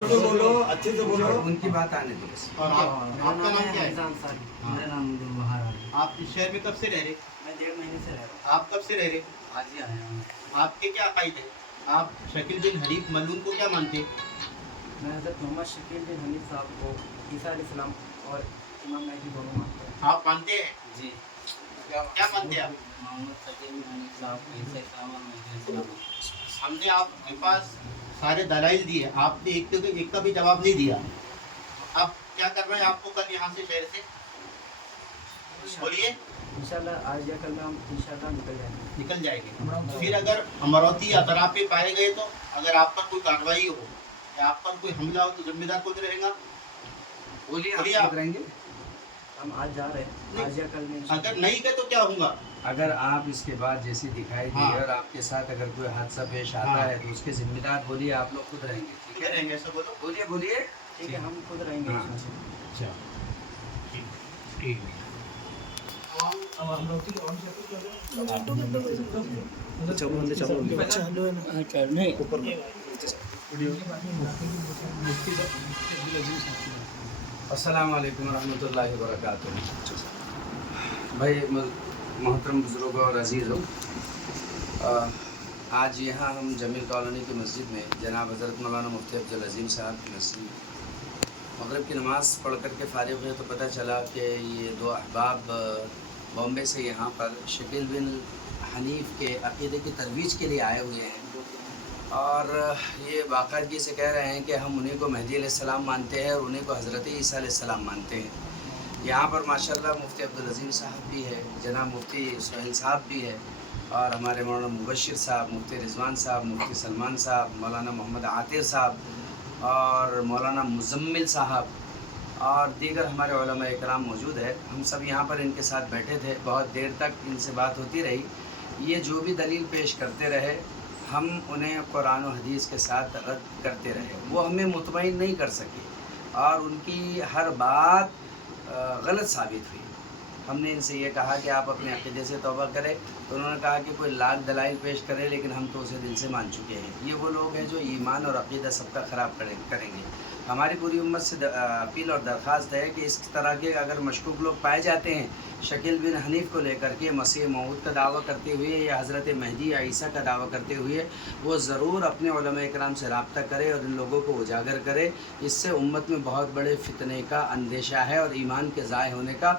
से बोलो, अच्छे से बोलो। उनकी बात आने दो बस। और आपका नाम क्या है? मेरा नाम गुलबहार है। आप इस शहर में कब से रह रहे? मैं 1.5 महीने से रह रहा हूँ। आप कब से रह रहे? आज ही आया हूँ। आपके क्या अकायद है? आप शकील बिन हनीफ मलून को क्या मानते हैं? मैं हज़रत मोहम्मद शकील बिन हनीफ साहब को ईसा अलैहिस्सलाम और इमाम महदी दोनों मानता हूँ। आप मानते हैं? जी। क्या मानते हैं आप? मोहम्मद शकील बिन हनीफ साहब को ईसा अलैहिस्सलाम और महदी अलैहिस्सलाम। हमने आपके पास सारे दलाइल दिए, आपने एक का भी जवाब नहीं दिया। अब क्या करना है आपको कल यहाँ से शहर से? बोलिए। इंशाल्लाह आज या कल में हम इंशाल्लाह निकल जाएंगे। फिर अगर अमरावती या दरा पे पाए गए तो अगर आप पर कोई कार्रवाई हो या आप पर कोई हमला हो तो जिम्मेदार कौन रहेगा? बोलिए बोलिए आप आप। खुद रहेंगे। हम आज जा रहे हैं, आज या कल में अगर नहीं गए तो क्या होगा? अगर आप इसके बाद जैसे दिखाई दी हाँ। और आपके साथ अगर कोई हादसा पेश आता हाँ। है तो उसके जिम्मेदार बोलिए आप लोग खुद रहेंगे। ठीक क्या है, रहेंगे ऐसा बोलो। बोलिए बोलिए। ठीक है, हम खुद रहेंगे। हाँ। अच्छा ठीक है। अस्सलाम वालेकुम रहमतुल्लाहि व बरकातुहू। भाई मोहतरम बुज़ुर्गों और अज़ीज़ों, आज यहाँ हम जमील कॉलोनी की मस्जिद में जनाब हज़रत मौलाना मुफ्ती अफजल अज़ीम साहब की मस्जिद मगरिब की नमाज़ पढ़ कर के फ़ारिग़ हुए तो पता चला कि ये दो अहबाब बॉम्बे से यहाँ पर शकील बिन हनीफ के अक़ीदे की तरवीज के लिए आए हुए हैं और ये बाकायदगी से कह रहे हैं कि हम उन्हीं को मेहदी अलैहिस्सलाम मानते हैं और उन्हीं को हज़रत ईसा अलैहिस्सलाम मानते हैं। यहाँ पर माशाल्लाह मुफ्ती अब्दुल अज़ीम साहब भी है, जनाब मुफ्ती सुहेल साहब भी है और हमारे मौलाना मुबश्शिर साहब, मुफ्ती रिजवान साहब, मुफ्ती सलमान साहब, मौलाना मोहम्मद आतिर साहब और मौलाना मुज़म्मिल साहब और दीगर हमारे उलमा इकराम मौजूद है। हम सब यहाँ पर इनके साथ बैठे थे, बहुत देर तक इनसे बात होती रही। ये जो भी दलील पेश करते रहे हम उन्हें कुरान और हदीस के साथ रद्द करते रहे, वो हमें मुतमईन नहीं कर सके और उनकी हर बात गलत साबित हुई। हमने इनसे ये कहा कि आप अपने अक़ीदे से तौबा करें तो उन्होंने कहा कि कोई लाख दलाइल पेश करे लेकिन हम तो उसे दिल से मान चुके हैं। ये वो लोग हैं जो ईमान और अक़ीदा सबका ख़राब करेंगे। हमारी पूरी उम्मत से अपील और दरख्वास्त है कि इस तरह के अगर मशकूक लोग पाए जाते हैं शकील बिन हनीफ को लेकर के मसीह मऊद का दावा करते हुए या हज़रत मेहदी या ईसा का दावा करते हुए, वो ज़रूर अपने उलमा इकराम से रब्ता करे और इन लोगों को उजागर करे। इससे उम्मत में बहुत बड़े फितने का अंदेशा है और ईमान के ज़ाय होने का